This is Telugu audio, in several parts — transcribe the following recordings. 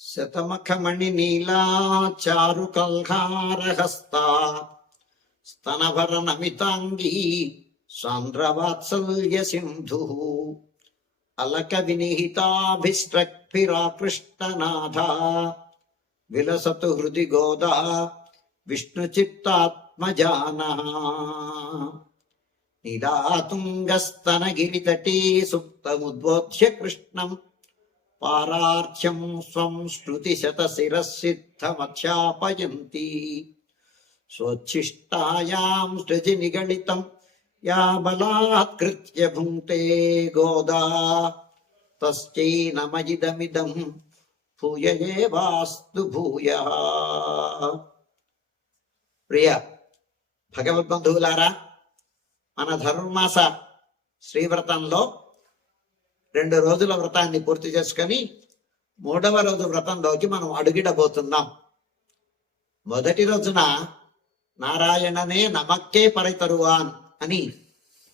శతమఖమణి నీలా చారు కల్హారహస్తా స్తనభర నమితాంగీ సాంద్రవాత్సల్య సింధు అలక వినిహితాభిస్ట్రక్భిరాకృష్టనాథ విలసతు హృది పారార్థ్యం స్వం చిత్తాత్మజాన నిరాతుంగస్తనగిరితటీ సుప్తముద్బోధ్య కృష్ణం స్వచ్ఛిష్టాయాం సృజి నిగణితం యా బలాత్కృత్య భుంక్తే గోదా. తస్యై నమయిదమిదం భూయ. భూయ ప్రియ భగవద్బంధువులారా మన ధనుర్మాస శ్రీవ్రతంలో రెండు రోజుల వ్రతాన్ని పూర్తి చేసుకొని మూడవ రోజు వ్రతంలోకి మనం అడుగిడబోతున్నాం. మొదటి రోజున నారాయణనే నమక్కే పరితరువాన్ అని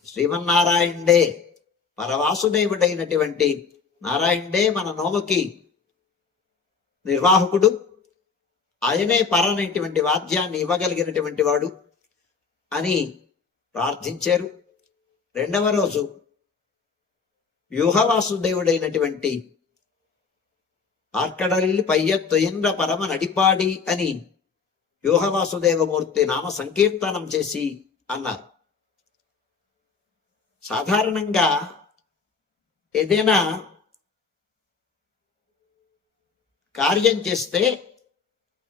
శ్రీమన్నారాయణే పరవాసుదేవుడైనటువంటి నారాయణే మన నోముకి నిర్వాహకుడు. ఆయనే పరనటువంటి వాద్యాన్ని ఇవ్వగలిగినటువంటి వాడు అని ప్రార్థించారు. రెండవ రోజు వ్యూహవాసుదేవుడైనటువంటి ఆర్కడల్లి పయ్యత్తుయింద్ర పరమ నడిపాడి అని వ్యూహవాసుదేవమూర్తి నామ సంకీర్తనం చేసి అన్నారు. సాధారణంగా ఏదైనా కార్యం చేస్తే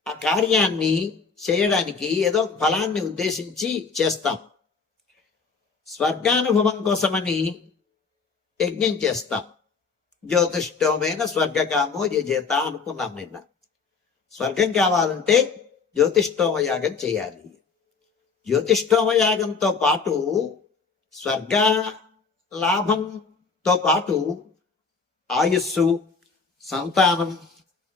ఆ కార్యాన్ని చేయడానికి ఏదో ఫలాన్ని ఉద్దేశించి చేస్తాం. స్వర్గానుభవం కోసమని యజ్ఞం చేస్తాం. జ్యోతిష్టమైన స్వర్గకామో యజేత అనుకున్నాం నిన్న. స్వర్గం కావాలంటే జ్యోతిష్టోమ యాగం చేయాలి. జ్యోతిష్టోమ యాగంతో పాటు స్వర్గ లాభంతో పాటు ఆయుస్సు సంతానం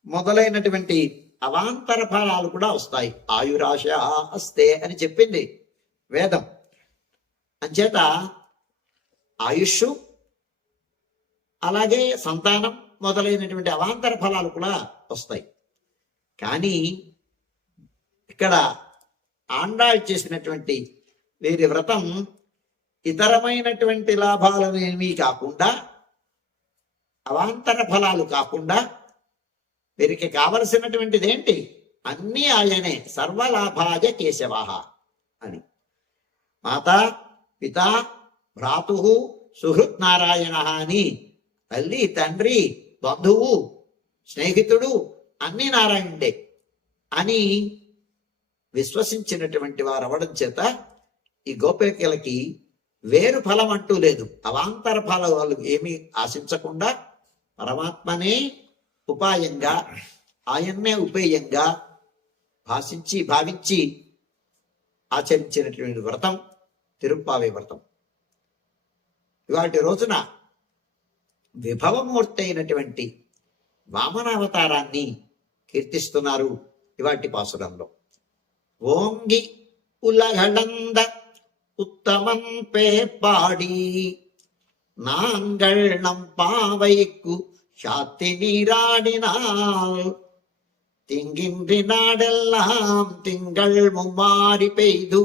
మొదలైనటువంటి అవాంతర ఫలాలు కూడా వస్తాయి. ఆయురాశ అస్తే అని చెప్పింది వేదం. అంచేత ఆయుష్ అలాగే సంతానం మొదలైనటువంటి అవాంతర ఫలాలు కూడా వస్తాయి. కానీ ఇక్కడ ఆండాళ్ చేసినటువంటి వీరి వ్రతం ఇతరమైనటువంటి లాభాలను ఏమీ కాకుండా అవాంతర ఫలాలు కాకుండా వీరికి కావలసినటువంటిది ఏంటి? అన్నీ ఆయనే సర్వలాభాయ కేశవాహ అని. మాత పిత భ్రాతు సుహృత్ నారాయణ అని తల్లి తండ్రి బంధువు స్నేహితుడు అన్ని నారాయణుడే అని విశ్వసించినటువంటి వారు అవడం చేత ఈ గోపికలకి వేరు ఫలం అంటూ లేదు. అవాంతర ఫలాలు ఏమీ ఆశించకుండా పరమాత్మనే ఉపాయంగా ఆయన్నే ఉపేయంగా భాషించి భావించి ఆచరించినటువంటి వ్రతం తిరుప్పావే వ్రతం. ఇవాటి రోజున విభవమూర్తి అయినటువంటి వామనావతారాన్ని కీర్తిస్తున్నారు ఇవాటి పాసురంలో ఓంగి ఉలగళంద ఉత్తమం పేర్పాడి நாங்கள் நம் பாவைக்கு சாத்தி நீராடினால் திங்கின்றி நாடெல்லாம் திங்கள் மும்மாறி பெய்து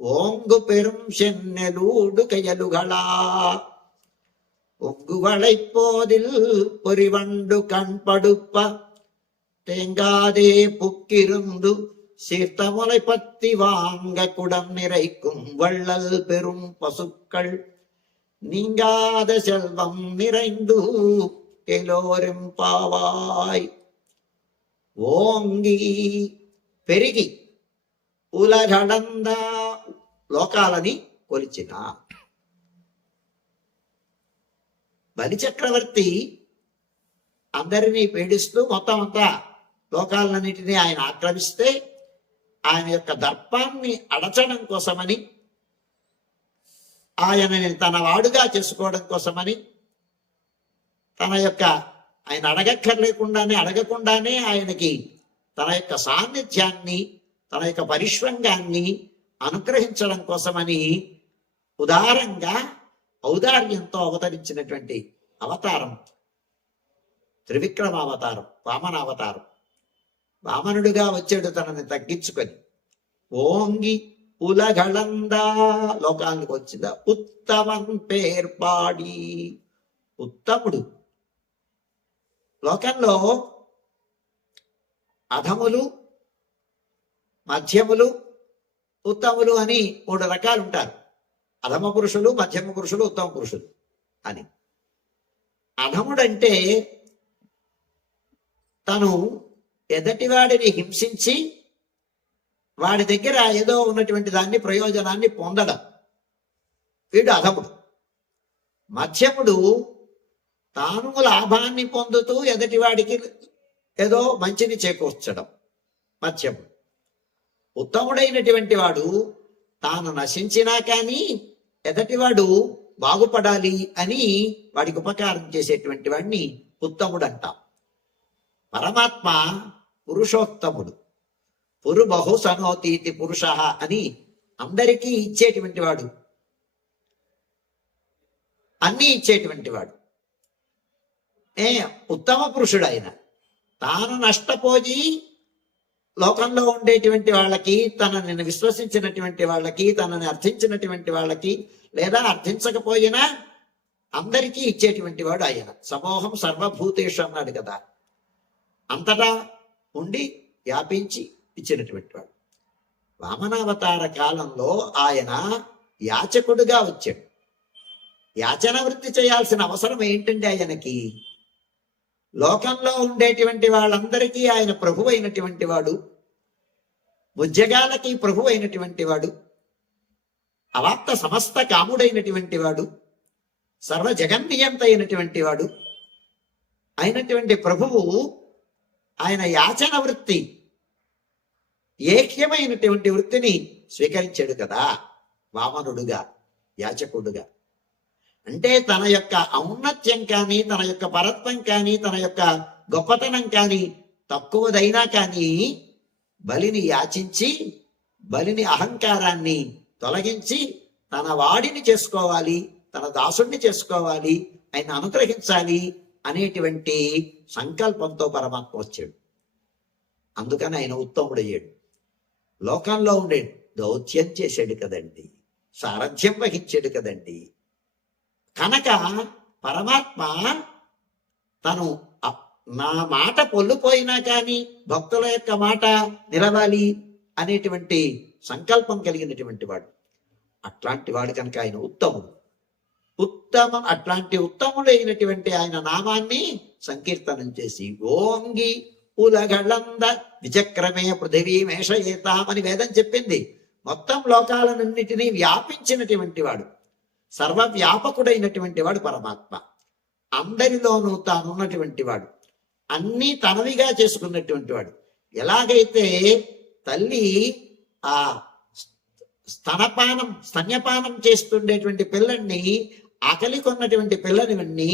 ஓங்கு பெரும் சென்னலூடு கயலுகளா ஒங்குவளை போதில் பொறிவண்டு கண்படுப்ப தேங்காதே புக்கிருந்து சீர்த்தமுலை பத்தி வாங்க குடம் நிறைக்கும் வள்ளல் பெரும் பசுக்கள் நீங்காத செல்வம் நிறைந்து ఎలోరిం పావాయ్ ఓంగి పెరిగి ఉలగడంద లోకాలని కొలిచిన బలిచక్రవర్తి అందరినీ పీడిస్తూ మొత్తం అంతా లోకాలన్నిటినీ ఆయన ఆక్రమిస్తే ఆయన యొక్క దర్పాన్ని అడచడం కోసమని ఆయనని తన వాడుగా చేసుకోవడం కోసమని తన యొక్క ఆయన అడగక్కర్లేకుండానే అడగకుండానే ఆయనకి తన యొక్క సాన్నిధ్యాన్ని తన యొక్క పరిశ్రంగాన్ని అనుగ్రహించడం కోసమని ఉదారంగా ఔదార్యంతో అవతరించినటువంటి అవతారం. త్రివిక్రమావతారం వామనావతారం. వామనుడిగా వచ్చాడు తనని తగ్గించుకొని. ఓంగి ఉలగళందా లోకానికి వచ్చిందా? ఉత్తమం పేర్పాడి. ఉత్తముడు. లోకంలో అధములు మధ్యములు ఉత్తములు అని మూడు రకాలు ఉంటారు అధమ పురుషులు మధ్యమ పురుషులు ఉత్తమ పురుషులు అని. అధముడంటే తను ఎదటివాడిని హింసించి వాడి దగ్గర ఏదో ఉన్నటువంటి దాన్ని ప్రయోజనాన్ని పొందడం. వీడు అధముడు. మధ్యముడు తాను లాభాన్ని పొందుతూ ఎదటివాడికి ఏదో మంచిని చేకూర్చడం. మధ్యముడు. ఉత్తముడైనటువంటి వాడు తాను నశించినా కానీ ఎదటివాడు బాగుపడాలి అని వాడికి ఉపకారం చేసేటువంటి వాడిని ఉత్తముడు అంటాం పరమాత్మ పురుషోత్తముడు. పురు బహు సనోతీతి పురుష అని అందరికీ ఇచ్చేటువంటి వాడు. అన్నీ ఇచ్చేటువంటి వాడు. ఏ ఉత్తమ పురుషుడు ఆయన తాను నష్టపోయి లోకంలో ఉండేటువంటి వాళ్ళకి తనని విశ్వసించినటువంటి వాళ్ళకి తనని అర్థించినటువంటి వాళ్ళకి లేదా అర్థించకపోయినా అందరికీ ఇచ్చేటువంటి వాడు ఆయన. సమూహం సర్వభూతేషు అన్నాడు కదా. అంతటా ఉండి వ్యాపించి ఇచ్చినటువంటి వాడు. వామనావతార కాలంలో ఆయన యాచకుడుగా వచ్చాడు. యాచన వృత్తి చేయాల్సిన అవసరం ఏంటండి ఆయనకి? లోకంలో ఉండేటువంటి వాళ్ళందరికీ ఆయన ప్రభు అయినటువంటి వాడు. ముజ్జగాలకి ప్రభు అయినటువంటి వాడు. అవాప్త సమస్త కాముడైనటువంటి వాడు సర్వ జగన్నియంత అయినటువంటి వాడు అయినటువంటి ప్రభువు ఆయన యాచన వృత్తి ఏక్యమైనటువంటి వృత్తిని స్వీకరించాడు కదా వామనుడుగా యాచకుడుగా. అంటే తన యొక్క ఔన్నత్యం కానీ తన యొక్క పరత్వం కానీ తన యొక్క గొప్పతనం కానీ తక్కువదైనా కానీ బలిని యాచించి బలిని అహంకారాన్ని తొలగించి తన వాడిని చేసుకోవాలి తన దాసుడిని చేసుకోవాలి ఆయన అనుగ్రహించాలి అనేటువంటి సంకల్పంతో పరమాత్మ వచ్చాడు. అందుకని ఆయన ఉత్తముడయ్యాడు. లోకంలో ఉండే దౌత్యం చేశాడు కదండి సారథ్యం వహించాడు కదండి. కనుక పరమాత్మ తను నా మాట పొల్లుపోయినా కానీ భక్తుల యొక్క మాట నిలవాలి అనేటువంటి సంకల్పం కలిగినటువంటి వాడు. అట్లాంటి వాడు కనుక ఆయన ఉత్తముడు ఉత్తమం అట్లాంటి ఉత్తముడైనటువంటి ఆయన నామాన్ని సంకీర్తనం చేసి ఓంగి ఉలగళంద విచక్రమే పృథివీ మేషయేతామని వేదం చెప్పింది. మొత్తం లోకాలన్నింటినీ వ్యాపించినటువంటి వాడు. సర్వవ్యాపకుడైనటువంటి వాడు పరమాత్మ. అందరిలోనూ తానున్నటువంటి వాడు. అన్నీ తనవిగా చేసుకున్నటువంటి వాడు. ఎలాగైతే తల్లి ఆ స్తనపానం స్తన్యపానం చేస్తుండేటువంటి పిల్లల్ని ఆకలి కొన్నటువంటి పిల్లని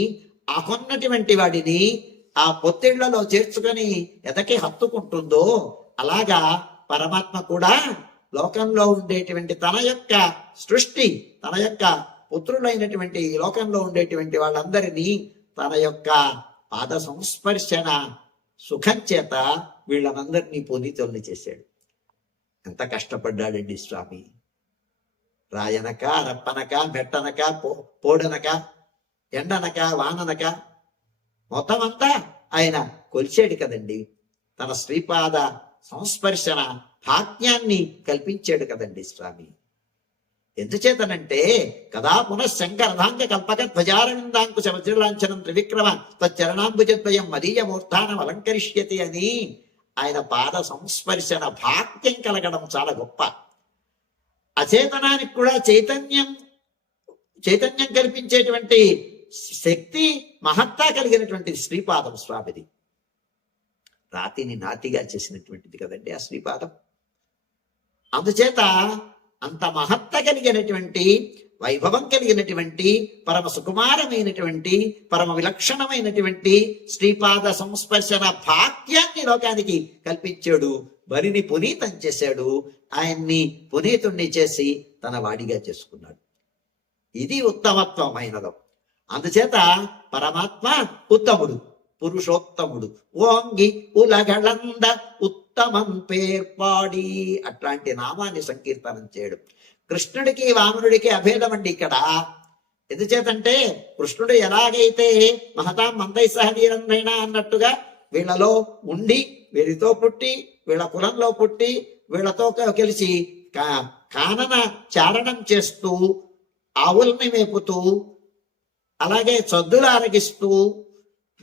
ఆ కొన్నటువంటి వాడిని ఆ పొత్తిళ్ళలో చేర్చుకొని ఎదకి హత్తుకుంటుందో అలాగా పరమాత్మ కూడా లోకంలో ఉండేటువంటి తన యొక్క సృష్టి తన యొక్క పుత్రులైనటువంటి లోకంలో ఉండేటువంటి వాళ్ళందరినీ తన యొక్క పాద సంస్పర్శన సుఖం చేత వీళ్ళనందరినీ పొందితల్ని చేశాడు. ఎంత కష్టపడ్డాడండి స్వామి? రాయనక రప్పనక మెట్టనక పో పోడనక ఎండనక వాననక మొత్తం అంతా ఆయన కొలిచాడు కదండి. తన శ్రీపాద సంస్పర్శన భాగ్యాన్ని కల్పించాడు కదండి స్వామి. ఎందుచేతనంటే కదా పునఃశంకరధాంగ కల్పక ధ్వజారవిందాంకుశ వజ్రలాంఛనం త్రివిక్రమ తచ్చరణాంబుజద్వయం మదీయ మూర్ధానం అలంకరిష్యతి అని ఆయన పాద సంస్పర్శన భాగ్యం కలగడం చాలా గొప్ప. అచేతనానికి కూడా చైతన్యం చైతన్యం కల్పించేటువంటి శక్తి మహత్తా కలిగినటువంటి శ్రీపాదం స్వామిది. రాతిని నాతిగా చేసినటువంటిది కదండి ఆ శ్రీపాదం. అందుచేత అంత మహత్త కలిగినటువంటి వైభవం కలిగినటువంటి పరమ సుకుమారమైనటువంటి పరమ విలక్షణమైనటువంటి శ్రీపాద సంస్పర్శన భాగ్యాన్ని లోకానికి కల్పించాడు. వరిని పునీతం చేశాడు. ఆయన్ని పునీతుణ్ణి చేసి తన వాడిగా చేసుకున్నాడు. ఇది ఉత్తమత్వమైనది. అందుచేత పరమాత్మ ఉత్తముడు పురుషోత్తముడు. ఓంగి ఉలగళంద ఉత్తమం పేర్పాడి. అట్లాంటి నామాన్ని సంకీర్తనం చేయడం. కృష్ణుడికి వామనుడికి అభేదం అండి ఇక్కడ. ఎందుచేతంటే కృష్ణుడు ఎలాగైతే మహతాం మందై సహనీరంధ్రైన అన్నట్టుగా వీళ్ళలో ఉండి వీరితో పుట్టి వీళ్ళ కులంలో పుట్టి వీళ్ళతో కలిసి కా- కానన చారణం చేస్తూ ఆవుల్ని మేపుతూ అలాగే చద్దులు ఆరగిస్తూ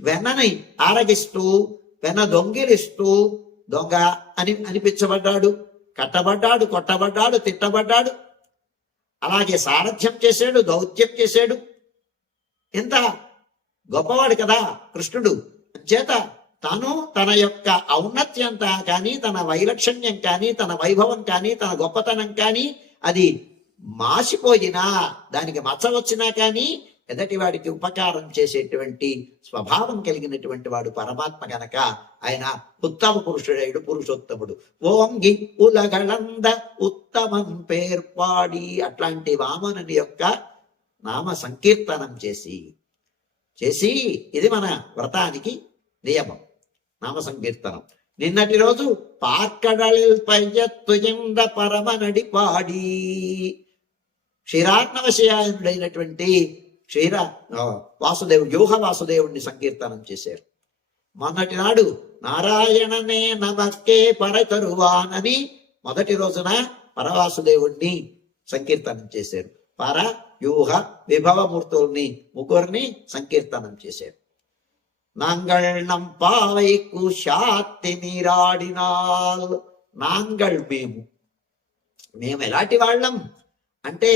వెన్నని ఆరగిస్తూ వెన్న దొంగిలిస్తూ దొంగ అని అనిపించబడ్డాడు కట్టబడ్డాడు కొట్టబడ్డాడు తిట్టబడ్డాడు. అలాగే సారథ్యం చేశాడు దౌత్యం చేశాడు. ఎంత గొప్పవాడు కదా కృష్ణుడు. చేత తాను తన యొక్క ఔన్నత్యంత కానీ తన వైలక్షణ్యం కానీ తన వైభవం కానీ తన గొప్పతనం కానీ అది మాసిపోయినా దానికి మచ్చ వచ్చినా కానీ ఎదటి వాడికి ఉపకారం చేసేటువంటి స్వభావం కలిగినటువంటి వాడు పరమాత్మ గనక ఆయన ఉత్తమ పురుషుడైడు పురుషోత్తముడు. ఓంగి ఉలగళంద ఉత్తమం పేర్పాడి అట్లాంటి వామనుని యొక్క నామ సంకీర్తనం చేసి చేసి ఇది మన వ్రతానికి నియమం నామ సంకీర్తనం. నిన్నటి రోజు పార్కడలిల్ పయ్యత్తుయంద పరమనడి పాడి. క్షీరాత్మవశయాయుడైనటువంటి క్షీర ఆ, వాసుదేవుడు యూహ వాసుదేవుడిని సంకీర్తనం చేశారు మొన్నటి నాడు నారాయణనే నమక్కే పరతరువానని మొదటి రోజున పరవాసుదేవుణ్ణి సంకీర్తనం చేశారు పర యూహ విభవమూర్తుల్ని ముగ్గురిని సంకీర్తనం చేశారు நாங்கள் நம் பாவைக்கு శాత్తి నీరాడినాల్ నాంగళ్ మేము మేము ఎలాంటి వాళ్ళం అంటే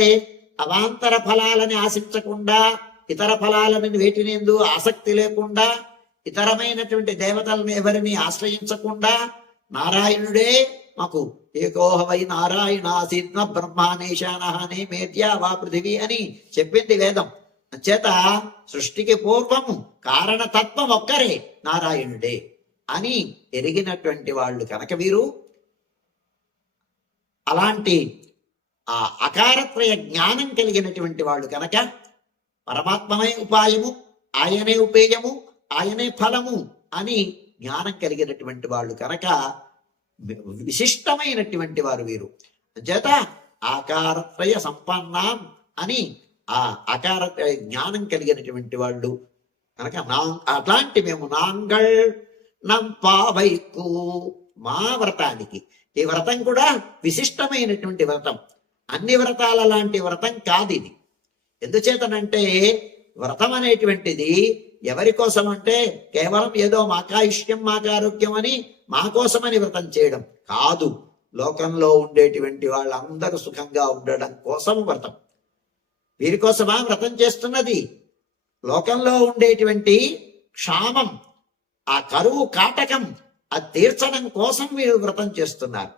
అవాంతర ఫలాలని ఆశించకుండా ఇతర ఫలాలని వేటినేందు ఆసక్తి లేకుండా ఇతరమైనటువంటి దేవతలను ఎవరిని ఆశ్రయించకుండా నారాయణుడే మాకు ఏకోహవై నారాయణ సిద్ధ బ్రహ్మానేశానహనే మేధ్యా వా పృథివీ అని చెప్పింది వేదం. చేత సృష్టికి పూర్వము కారణతత్వం ఒక్కరే నారాయణుడే అని ఎరిగినటువంటి వాళ్ళు కనుక వీరు. అలాంటి ఆ అకారత్రయ జ్ఞానం కలిగినటువంటి వాళ్ళు కనుక పరమాత్మమే ఉపాయము ఆయనే ఉపేయము ఆయనే ఫలము అని జ్ఞానం కలిగినటువంటి వాళ్ళు కనుక విశిష్టమైనటువంటి వారు వీరు. చేత ఆకారత్రయ సంపన్నాం అని ఆ అకార జ్ఞానం కలిగినటువంటి వాళ్ళు కనుక నా అట్లాంటి మేము నాంగల్ నంపావైకు మా వ్రతానికి. ఈ వ్రతం కూడా విశిష్టమైనటువంటి వ్రతం. అన్ని వ్రతాల లాంటి వ్రతం కాదు ఇది ఎందుచేతనంటే వ్రతం అనేటువంటిది ఎవరి కోసం అంటే కేవలం ఏదో మాకాయుష్యం మాకారోగ్యం అని మా కోసమని వ్రతం చేయడం కాదు. లోకంలో ఉండేటువంటి వాళ్ళందరూ సుఖంగా ఉండడం కోసం వ్రతం. వీరి కోసమా వ్రతం చేస్తున్నది? లోకంలో ఉండేటువంటి క్షామం ఆ కరువు కాటకం అది తీర్చడం కోసం వీరు వ్రతం చేస్తున్నారు.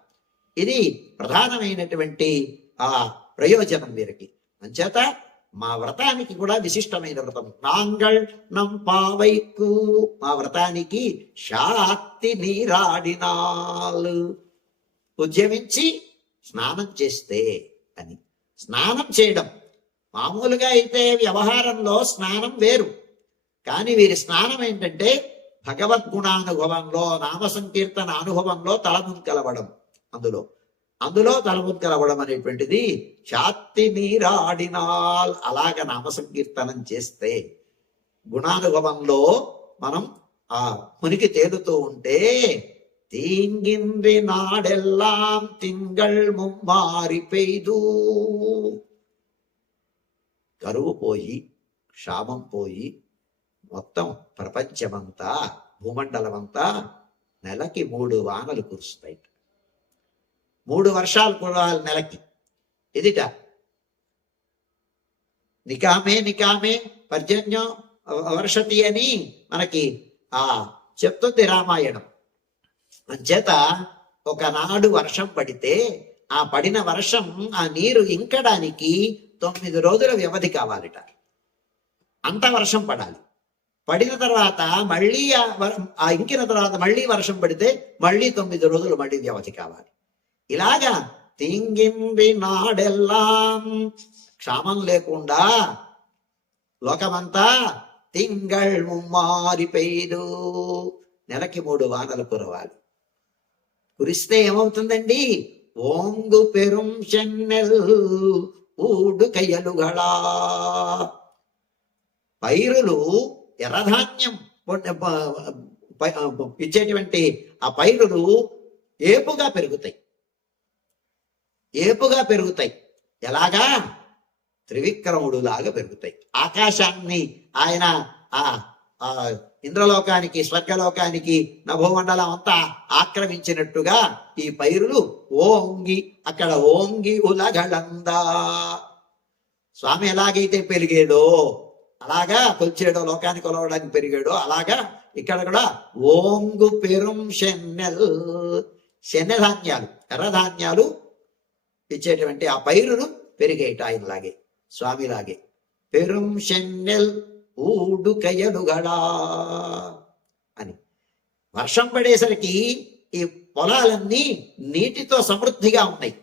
ఇది ప్రధానమైనటువంటి ఆ ప్రయోజనం వీరికి. అంచేత మా వ్రతానికి కూడా విశిష్టమైన వ్రతం. నాంగల్ నం పావైకు. మా వ్రతానికి శాక్తి నీరాడినాలు. ఉద్యమించి స్నానం చేస్తే అని. స్నానం చేయడం. మామూలుగా అయితే వ్యవహారంలో స్నానం వేరు. కానీ వీరి స్నానం ఏంటంటే భగవద్గుణానుభవంలో నామ సంకీర్తన అనుభవంలో తలముంకలవడం అందులో అందులో తలముంకలవడం అనేటువంటిది ఛాత్తి నీరాడినాల్ అలాగ నామ సంకీర్తనం చేస్తే గుణానుభవంలో మనం ఆ మునికి తేలుతూ ఉంటే తీంగింది నాడెల్లాం తింగళ్ ముమ్మారి పెయ్దు. కరువు పోయి క్షామం పోయి మొత్తం ప్రపంచమంతా భూమండలమంతా నెలకి మూడు వానలు కురుస్తాయి. మూడు వర్షాలు కురవాలి నెలకి. ఇదిట నికామే నికామే పర్జన్యం వర్షతి అని మనకి ఆ చెప్తుంది రామాయణం. అంచేత ఒకనాడు వర్షం పడితే ఆ పడిన వర్షం ఆ నీరు ఇంకడానికి తొమ్మిది రోజుల వ్యవధి కావాలిట. అంత వర్షం పడాలి. పడిన తర్వాత మళ్ళీ ఆ ఆ ఇంకిన తర్వాత మళ్ళీ వర్షం పడితే మళ్ళీ తొమ్మిది రోజులు మళ్ళీ వ్యవధి కావాలి. ఇలాగా తింగింది నాడెల్లాం. క్షామం లేకుండా లోకమంతా తింగళ్ ముమ్మారి నెలకి మూడు వానలు కురవాలి. కురిస్తే ఏమవుతుందండి? ఓంగు పెరుం చెన్నెల్ ఊడు కయ్యలుగళా పైరులు ఎర్రధాన్యం ఇచ్చేటువంటి ఆ పైరులు ఏపుగా పెరుగుతాయి. ఏపుగా పెరుగుతాయి. ఎలాగా? త్రివిక్రముడులాగా పెరుగుతాయి. ఆకాశాన్ని ఆయన ఆ ఇంద్రలోకానికి స్వర్గలోకానికి నభోమండలం అంతా ఆక్రమించినట్టుగా ఈ పైరులు ఓంగి అక్కడ ఓంగి ఉలగళందా స్వామి ఎలాగైతే పెరిగాడో అలాగా కొలిచేడో లోకాన్ని కొలవడానికి పెరిగాడో అలాగా ఇక్కడ కూడా ఓంగు పెరుం షెన్నెల్ శనధాన్యాలు ఎర్రధాన్యాలు ఇచ్చేటువంటి ఆ పైరును పెరిగేట ఆయనలాగే స్వామిలాగే. పెరుం షెన్నెల్ ఊడుకయలుగడా అని. వర్షం పడేసరికి ఈ పొలాలన్నీ నీటితో సమృద్ధిగా ఉన్నాయి.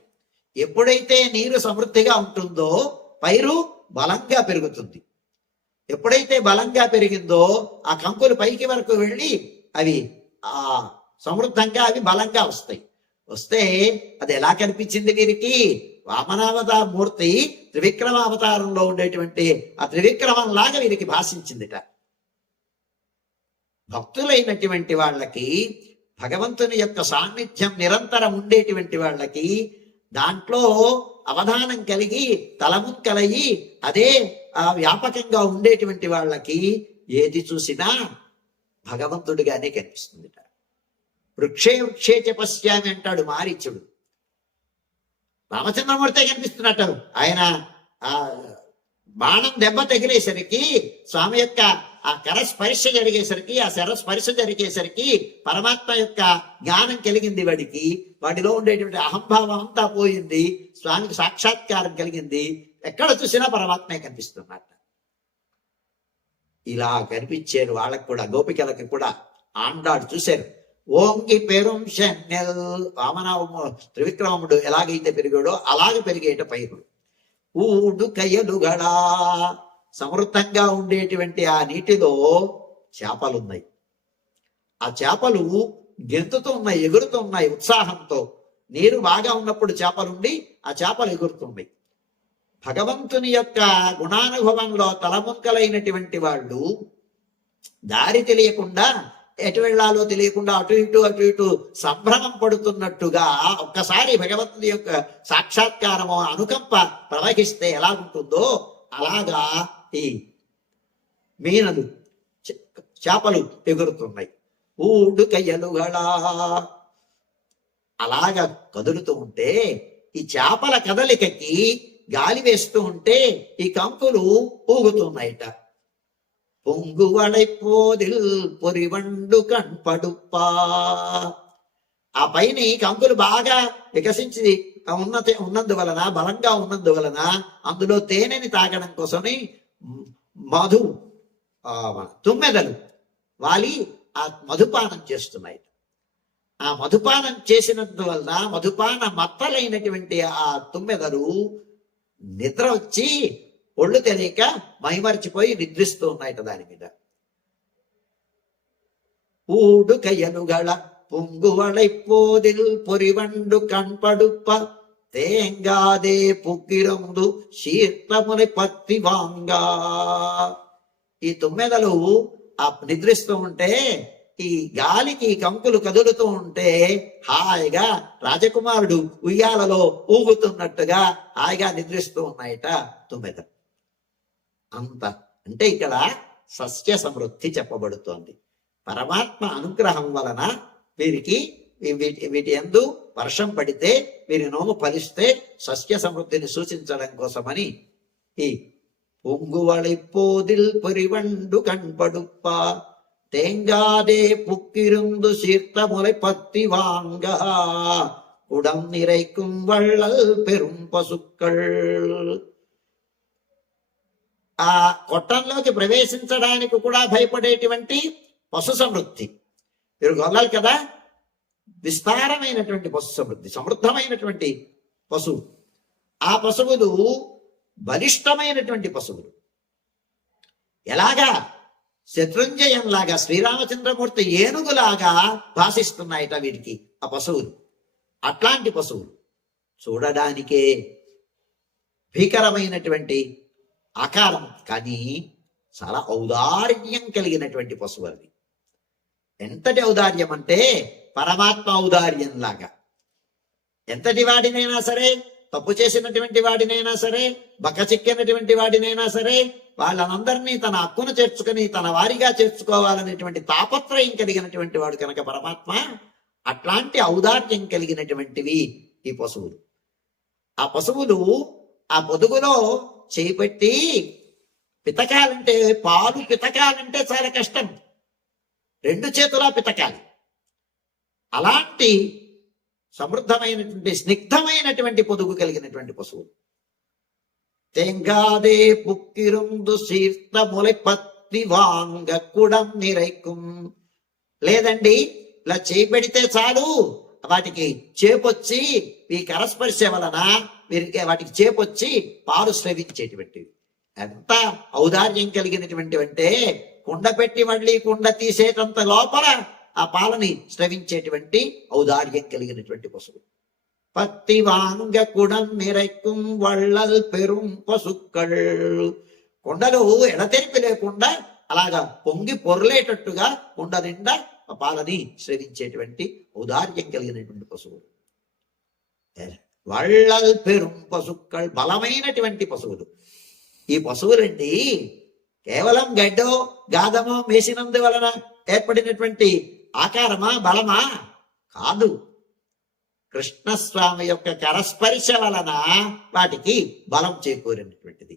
ఎప్పుడైతే నీరు సమృద్ధిగా ఉంటుందో పైరు బలంగా పెరుగుతుంది. ఎప్పుడైతే బలంగా పెరిగిందో ఆ కంకులు పైకి వరకు వెళ్ళి అవి ఆ సమృద్ధంగా అవి బలంగా వస్తాయి. వస్తే అది ఎలా కనిపించింది వీరికి వామనావతార మూర్తి త్రివిక్రమ అవతారంలో ఉండేటువంటి ఆ త్రివిక్రమం లాగా వీరికి భాషించిందిట. భక్తులైనటువంటి వాళ్ళకి భగవంతుని యొక్క సాన్నిధ్యం నిరంతరం ఉండేటువంటి వాళ్ళకి దాంట్లో అవధానం కలిగి తలముక్కలయ్యి అదే ఆ వ్యాపకంగా ఉండేటువంటి వాళ్ళకి ఏది చూసినా భగవంతుడిగానే కనిపిస్తుందిట. వృక్షే వృక్షే చ పశ్యామి అంటాడు మారీచుడు. రామచంద్రమూర్తే కనిపిస్తున్నట్టు. ఆయన ఆ బాణం దెబ్బ తగిలేసరికి స్వామి యొక్క ఆ కర స్పర్శ జరిగేసరికి ఆ శర స్పర్శ జరిగేసరికి పరమాత్మ యొక్క జ్ఞానం కలిగింది వాడికి. వాడిలో ఉండేటువంటి అహంభావం అంతా పోయింది. స్వామికి సాక్షాత్కారం కలిగింది. ఎక్కడ చూసినా పరమాత్మే కనిపిస్తున్నట్ట. ఇలా కనిపించారు వాళ్ళకు కూడా గోపికలకి కూడా ఆండాడు చూశారు. ఓంకి పెరుం షన్నెల్ వామనావము త్రివిక్రమముడు ఎలాగైతే పెరిగాడో అలాగ పెరిగేట పైరుడు. ఊడు కయ్యలుగడా సమృద్ధంగా ఉండేటువంటి ఆ నీటిలో చేపలున్నాయి. ఆ చేపలు గెంతుతున్నాయి ఎగురుతున్నాయి ఉత్సాహంతో. నీరు బాగా ఉన్నప్పుడు చేపలుండి ఆ చేపలు ఎగురుతున్నాయి. భగవంతుని యొక్క గుణానుభవంలో తలముంకలైనటువంటి వాళ్ళు దారి తెలియకుండా ఎటు వెళ్ళాలో తెలియకుండా అటు ఇటు అటు ఇటు సంభ్రమం పడుతున్నట్టుగా ఒక్కసారి భగవంతుని యొక్క సాక్షాత్కారము అనుకంప ప్రవహిస్తే ఎలా ఉంటుందో అలాగా ఈ మీనలు చేపలు ఎగురుతున్నాయి. ఊడు కయ్యలుగళా అలాగా కదులుతూ ఉంటే ఈ చేపల కదలికకి గాలి వేస్తూ ఉంటే ఈ కంకులు ఊగుతున్నాయిట. పొంగువడైపోదిల్ పొరివండు కణ్పడుప్పా ఆ పైని కంకులు బాగా వికసించి ఉన్న ఉన్నందువలన బలంగా ఉన్నందువలన అందులో తేనెని తాగడం కోసమని మధు తుమ్మెదలు వాలి ఆ మధుపానం చేస్తున్నాయి. ఆ మధుపానం చేసినందువలన మధుపాన మత్తలైనటువంటి ఆ తుమ్మెదలు నిద్ర వచ్చి ఒళ్ళు తెలియక మైమర్చిపోయి నిద్రిస్తూ ఉన్నాయట దాని మీద. ఊడుకయనుగళ పొంగువళైపోదిల్ పొరివండు కణ్పడుప్ప తేంగాదే పుగ్గిరందు శీర్తముని పత్తి వాంగా. ఈ తుమ్మెదలు ఆ నిద్రిస్తూ ఉంటే ఈ గాలికి కంకులు కదులుతూ ఉంటే హాయిగా రాజకుమారుడు ఉయ్యాలలో ఊగుతున్నట్టుగా హాయిగా నిద్రిస్తూ ఉన్నాయట తుమ్మెదలు అంత అంటే ఇక్కడ సస్య సమృద్ధి చెప్పబడుతోంది. పరమాత్మ అనుగ్రహం వలన వీరికి వీటి వీటి ఎందు వర్షం పడితే వీరి నోము ఫలిస్తే సస్య సమృద్ధిని సూచించడం కోసమని ఈ పొంగువళి పోదిల్ పొరివండు కణ్పడుప్ప తేంగాదే పుక్కిరుందు శీర్తములై పత్తి వాంగ வாங்க குடம் நிறைக்கும் வள்ளல் பெரும் பசுக்கள் ఆ కొట్టంలోకి ప్రవేశించడానికి కూడా భయపడేటువంటి పశు సమృద్ధి. మీరు కొనాలి కదా? విస్తారమైనటువంటి పశు సమృద్ధి సమృద్ధమైనటువంటి పశువు. ఆ పశువులు బలిష్టమైనటువంటి పశువులు. ఎలాగా? శత్రుంజయంలాగా శ్రీరామచంద్రమూర్తి ఏనుగులాగా భాషిస్తున్నాయట వీటికి ఆ పశువులు. అట్లాంటి పశువులు చూడడానికే భీకరమైనటువంటి ఆకారం. కానీ చాలా ఔదార్యం కలిగినటువంటి పశువు అది. ఎంతటి ఔదార్యం అంటే పరమాత్మ ఔదార్యం లాగా. ఎంతటి వాడినైనా సరే తప్పు చేసినటువంటి వాడినైనా సరే బక్కచిక్కినటువంటి వాడినైనా సరే వాళ్ళనందరినీ తన హక్కును చేర్చుకుని తన వారిగా చేర్చుకోవాలనేటువంటి తాపత్రయం కలిగినటువంటి వాడు కనుక పరమాత్మ అట్లాంటి ఔదార్యం కలిగినటువంటివి ఈ పశువులు. ఆ పశువులు ఆ పొదుగులో చేపట్టి పితకాలంటే పాలు పితకాలంటే చాలా కష్టం. రెండు చేతులా పితకాలి. అలాంటి సమృద్ధమైనటువంటి స్నిగ్ధమైనటువంటి పొదుగు కలిగినటువంటి పశువులు తెంగాదే పుక్కిరుందు సీర్త ములపత్తి వాంగ కుడం నిరైకుం. లేదండి ఇలా చేపెడితే చాలు. వాటికి చేపొచ్చి ఈ కరస్పర్శ వలన వీరికి వాటికి చేపొచ్చి పాలు స్రవించేటువంటివి ఎంత ఔదార్యం కలిగినటువంటి అంటే కుండ పెట్టి మళ్ళీ కుండ తీసేటంత లోపల ఆ పాలని స్రవించేటువంటి ఔదార్యం కలిగినటువంటి పశువు. పత్తి వాంగ కుడం నిరైకుం వళ్ళల్ పెరుం పశుక్கள் కుండలు ఎడతెరిపి లేకుండా అలాగా పొంగి పొరలేటట్టుగా కుండ నిండా ఆ పాలని స్రవించేటువంటి ఔదార్యం కలిగినటువంటి పశువులు వళ్ళల్ పెరుం పశుక్கள் బలమైనటువంటి పశువులు. ఈ పశువులండి కేవలం గడ్డో గాదమో మేసినందు వలన ఏర్పడినటువంటి ఆకారమా బలమా? కాదు. కృష్ణస్వామి యొక్క కరస్పర్శ వలన వాటికి బలం చేకూరినటువంటిది.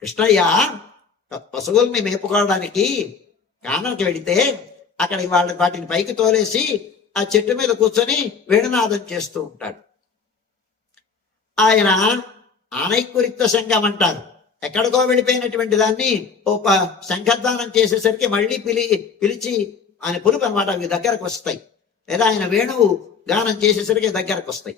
కృష్ణయ్య పశువుల్ని మేపుకోవడానికి కానకి వెడితే అక్కడ వాళ్ళ వాటిని పైకి తోలేసి ఆ చెట్టు మీద కూర్చొని వేణునాదం చేస్తూ ఉంటాడు. ఆయన ఆనైకురిక్త సంఘం అంటారు. ఎక్కడికో వెళ్ళిపోయినటువంటి దాన్ని ఓ ప- చేసేసరికి మళ్ళీ పిలి పిలిచి ఆయన పులుపు అనమాట అవి దగ్గరకు వస్తాయి. లేదా ఆయన వేణువు గానం చేసేసరికి దగ్గరకు వస్తాయి.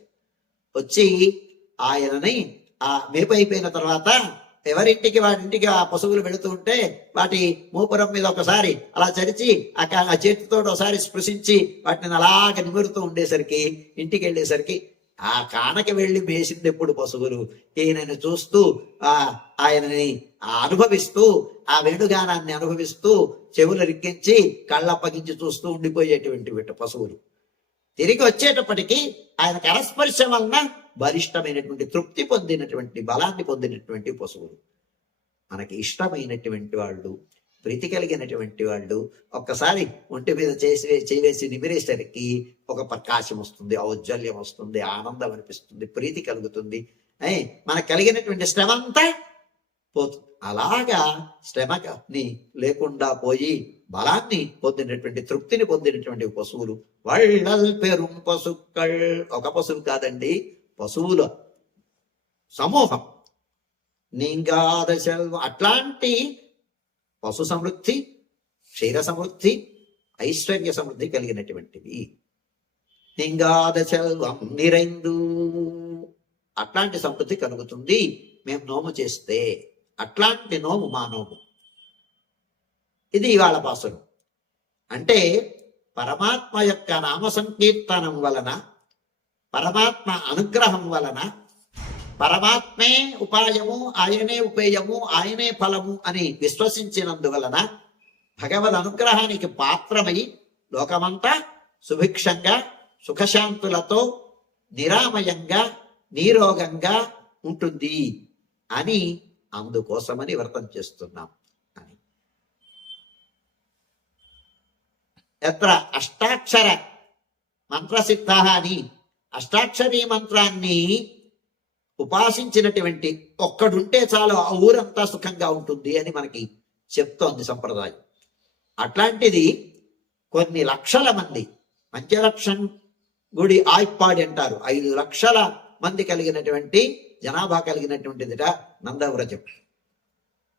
వచ్చి ఆయనని ఆ మేపు అయిపోయిన తర్వాత ఎవరింటికి వాడింటికి ఆ పశువులు వెళుతూ ఉంటే వాటి మూపురం మీద ఒకసారి అలా చరిచి అక్కడ ఆ చేతితో ఒకసారి స్పృశించి వాటిని అలాగ నిమురుతూ ఉండేసరికి ఇంటికి వెళ్ళేసరికి ఆ కానకి వెళ్ళి మేసింది ఎప్పుడు పశువులు? ఈయనని చూస్తూ ఆ ఆయనని ఆ అనుభవిస్తూ ఆ వేణుగానాన్ని అనుభవిస్తూ చెవులు రిక్కించి కళ్ళప్పగించి చూస్తూ ఉండిపోయేటువంటి వీటి పశువులు. తిరిగి వచ్చేటప్పటికీ ఆయన కరస్పర్శ వలన బలిష్టమైనటువంటి తృప్తి పొందినటువంటి బలాన్ని పొందినటువంటి పశువులు. మనకి ఇష్టమైనటువంటి వాళ్ళు ప్రీతి కలిగినటువంటి వాళ్ళు ఒక్కసారి ఒంటి మీద చేసి చేయవేసి నిమిరేసరికి ఒక ప్రకాశం వస్తుంది ఔజ్వల్యం వస్తుంది ఆనందం అనిపిస్తుంది ప్రీతి కలుగుతుంది. ఏ మనకు కలిగినటువంటి శ్రమ అంతా పోతుంది. అలాగా శ్రమని లేకుండా పోయి బలాన్ని పొందినటువంటి తృప్తిని పొందినటువంటి పశువులు వళ్ళల్ పెరుం పశుక్கள் ఒక పశువు కాదండి పశువుల సమూహం. నింగాద అట్లాంటి పశు సమృద్ధి క్షీర సమృద్ధి ఐశ్వర్య సమృద్ధి కలిగినటువంటివి. నింగాద సెల్వం నిరైందు. అట్లాంటి సమృద్ధి కలుగుతుంది. మేము నోము చేస్తే అట్లాంటి నోము మా నోము. ఇది ఇవాళ పాసురం అంటే పరమాత్మ యొక్క నామ సంకీర్తనం వలన పరమాత్మ అనుగ్రహం వలన పరమాత్మే ఉపాయము ఆయనే ఉపేయము ఆయనే ఫలము అని విశ్వసించినందువలన భగవద్ అనుగ్రహానికి పాత్రమై లోకమంతా సుభిక్షంగా సుఖశాంతులతో నిరామయంగా నీరోగంగా ఉంటుంది అని అందుకోసమని వ్రతం చేస్తున్నాం అని. ఎత్ర అష్టాక్షర మంత్రసిద్ధ అని అష్టాక్షరీ మంత్రాన్ని ఉపాసించినటువంటి ఒక్కడుంటే చాలు ఆ ఊరంతా సుఖంగా ఉంటుంది అని మనకి చెప్తోంది సంప్రదాయం. అట్లాంటిది కొన్ని లక్షల మంది పంచలక్షం గుడి ఆయిప్పాడి అంటారు. ఐదు లక్షల మంది కలిగినటువంటి జనాభా కలిగినటువంటిదిట నందవ్రజం.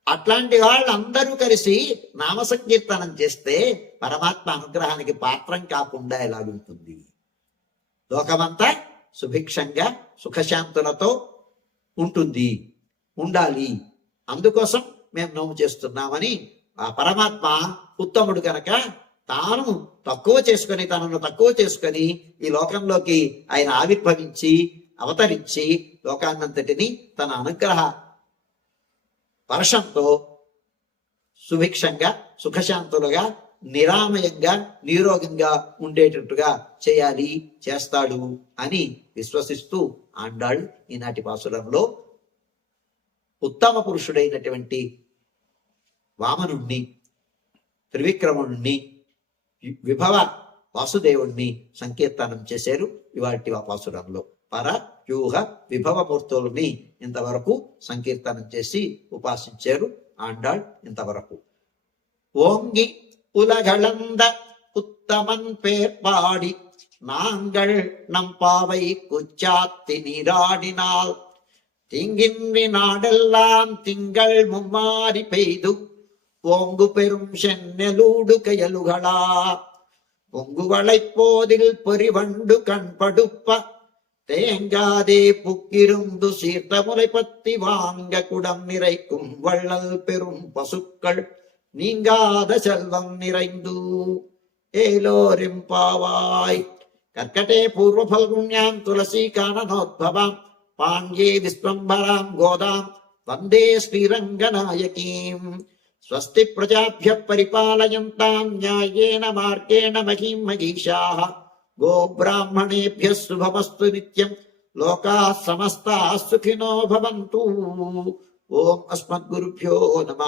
అట్లాంటి వాళ్ళందరూ కలిసి నామ సంకీర్తనం చేస్తే పరమాత్మ అనుగ్రహానికి పాత్రం కాకుండా ఎలాగుంటుంది? లోకమంతా సుభిక్షంగా సుఖశాంతులతో ఉంటుంది. ఉండాలి. అందుకోసం మేము నోము చేస్తున్నామని ఆ పరమాత్మ ఉత్తముడు కనుక తాను తక్కువ చేసుకొని తనను తక్కువ చేసుకొని ఈ లోకంలోకి ఆయన ఆవిర్భవించి అవతరించి లోకాన్నంతటిని తన అనుగ్రహ వర్షంతో సుభిక్షంగా సుఖశాంతులుగా నిరామయంగా నిరోగంగా ఉండేటట్టుగా చేయాలి చేస్తాడు అని విశ్వసిస్తూ ఆండాళ్ ఈనాటి పాసురంలో ఉత్తమ పురుషుడైనటువంటి వామనుణ్ణి త్రివిక్రముణ్ణి విభవ వాసుదేవుణ్ణి సంకీర్తనం చేశారు ఇవాటి వాసురంలో పర వ్యూహ విభవమూర్తుల్ని ఇంతవరకు సంకీర్తనం చేసి ఉపాసించారు ఆండాళ్ ఇంతవరకు. ఓంగి உலகளந்த உத்தமன் பேர் பாடி நாங்கள் நம் பாவை குச்சாத்தி நீராடினால் திங்கின்றி நாடெல்லாம் திங்கள் மும்மாறி பெய்து ஓங்கு பெரும் சென்னலூடு கயலுகளா பொங்குவளை போதில் பொறிவண்டு கண்படுப்ப தேங்காதே புக்கிருந்து சீர்த்த முறை பத்தி வாங்க குடம் நிறைக்கும் வள்ளல் பெரும் பசுக்கள் நீங்காத செல்வம் நிறைந்து ஏலோரிம்பாவாய் கர்க்கட்டே பூர்வ பல்குண்யாம் துளசி காணனோத்பவாம் பாங்கே விஸ்வம்பராம் கோதாம் வந்தே ஸ்ரீரங்கநாயகீம் ஸ்வஸ்தி பிரஜாபிய பரிபாலயந்தாம் நியாயேன மார்க்கேண மகிம் மகிஷாக गोब्राह्मणेभ्यः शुभमस्तु नित्यम् लोकाः समस्ताः सुखिनो भवन्तु ఓం అస్మద్గురుభ్యో నమ